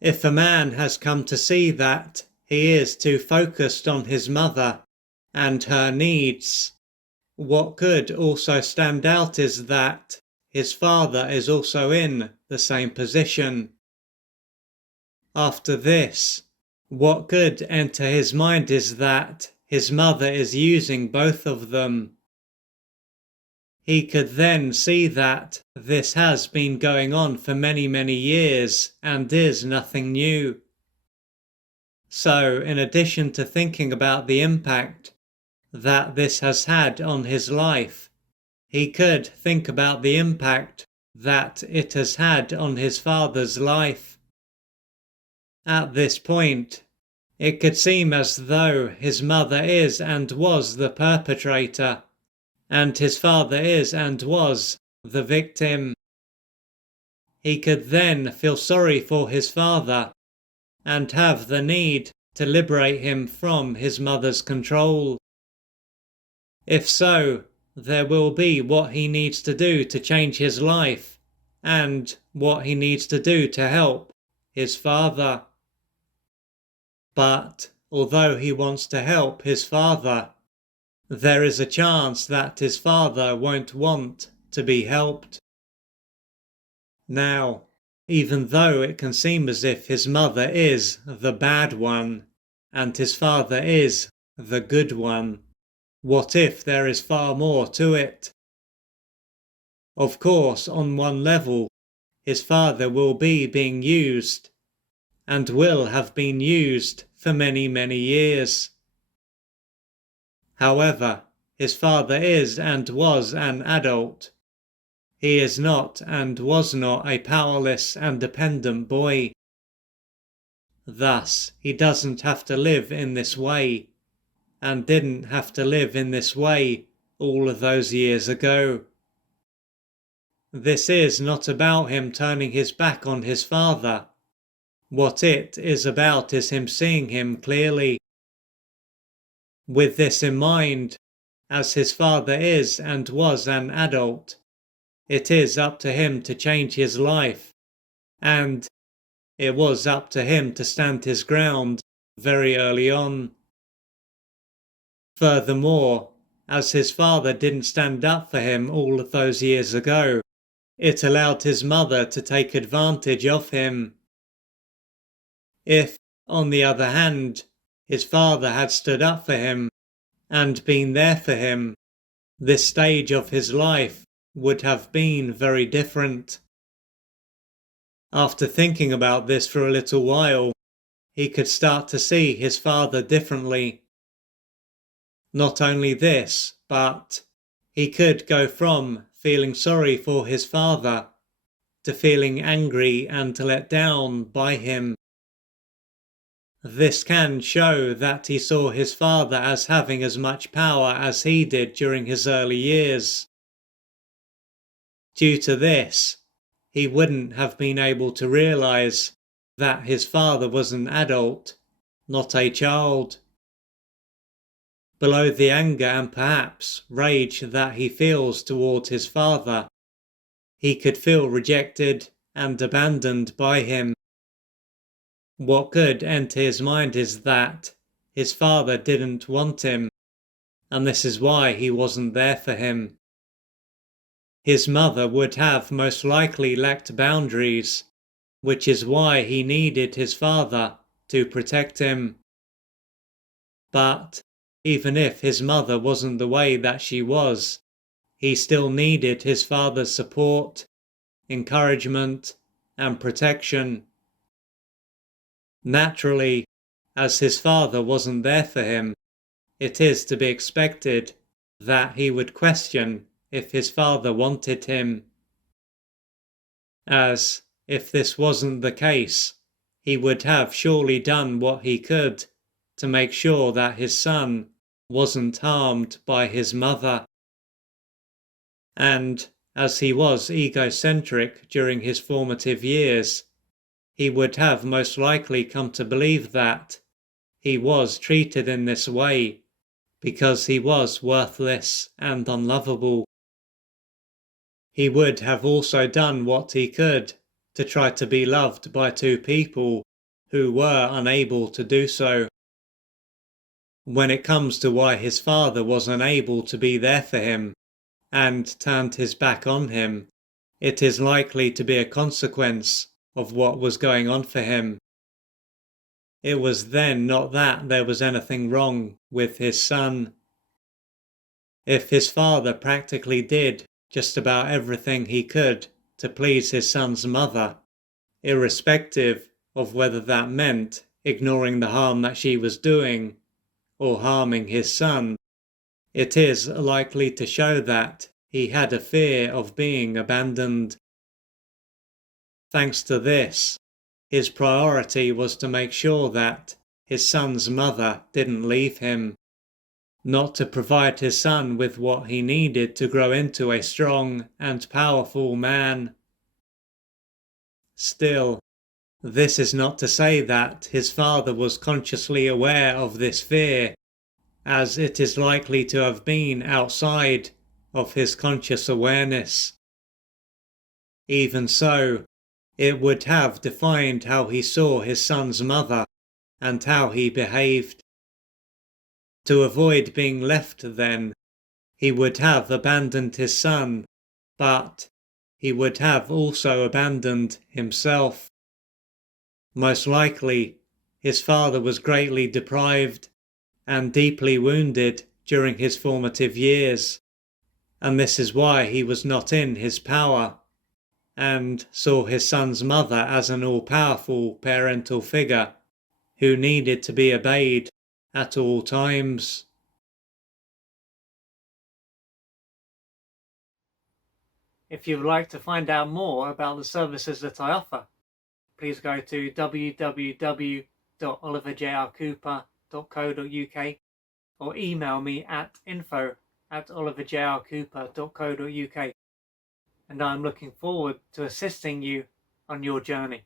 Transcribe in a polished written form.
If a man has come to see that he is too focused on his mother and her needs, what could also stand out is that his father is also in the same position. After this, what could enter his mind is that his mother is using both of them. He could then see that this has been going on for many, many years and is nothing new. So, in addition to thinking about the impact that this has had on his life, he could think about the impact that it has had on his father's life. At this point, it could seem as though his mother is and was the perpetrator, and his father is and was the victim. He could then feel sorry for his father and have the need to liberate him from his mother's control. If so, there will be what he needs to do to change his life and what he needs to do to help his father. But although he wants to help his father, there is a chance that his father won't want to be helped. Now, even though it can seem as if his mother is the bad one and his father is the good one, what if there is far more to it? Of course, on one level, his father will be being used and will have been used for many, many years. However, his father is and was an adult. He is not and was not a powerless and dependent boy. Thus, he doesn't have to live in this way, and didn't have to live in this way all of those years ago. This is not about him turning his back on his father. What it is about is him seeing him clearly. With this in mind, as his father is and was an adult, it is up to him to change his life, and it was up to him to stand his ground very early on. Furthermore, as his father didn't stand up for him all of those years ago, it allowed his mother to take advantage of him. If, on the other hand, his father had stood up for him and been there for him, this stage of his life would have been very different. After thinking about this for a little while, he could start to see his father differently. Not only this, but he could go from feeling sorry for his father to feeling angry and let down by him. This can show that he saw his father as having as much power as he did during his early years. Due to this, he wouldn't have been able to realize that his father was an adult, not a child. Below the anger and perhaps rage that he feels toward his father, he could feel rejected and abandoned by him. What could enter his mind is that his father didn't want him, and this is why he wasn't there for him. His mother would have most likely lacked boundaries, which is why he needed his father to protect him. But even if his mother wasn't the way that she was, he still needed his father's support, encouragement, and protection. Naturally, as his father wasn't there for him, it is to be expected that he would question if his father wanted him. As, if this wasn't the case, he would have surely done what he could to make sure that his son wasn't harmed by his mother. And as he was egocentric during his formative years, he would have most likely come to believe that he was treated in this way because he was worthless and unlovable. He would have also done what he could to try to be loved by two people who were unable to do so. When it comes to why his father was unable to be there for him and turned his back on him, it is likely to be a consequence of what was going on for him. It was then not that there was anything wrong with his son. If his father practically did just about everything he could to please his son's mother, irrespective of whether that meant ignoring the harm that she was doing or harming his son, it is likely to show that he had a fear of being abandoned. Thanks to this, his priority was to make sure that his son's mother didn't leave him, not to provide his son with what he needed to grow into a strong and powerful man. Still, this is not to say that his father was consciously aware of this fear, as it is likely to have been outside of his conscious awareness. Even so, it would have defined how he saw his son's mother and how he behaved. To avoid being left then, he would have abandoned his son, but he would have also abandoned himself. Most likely, his father was greatly deprived and deeply wounded during his formative years, and this is why he was not in his power, and saw his son's mother as an all-powerful parental figure who needed to be obeyed at all times. If you would like to find out more about the services that I offer, please go to www.oliverjrcooper.co.uk or email me at info@oliverjrcooper.co.uk, and I'm looking forward to assisting you on your journey.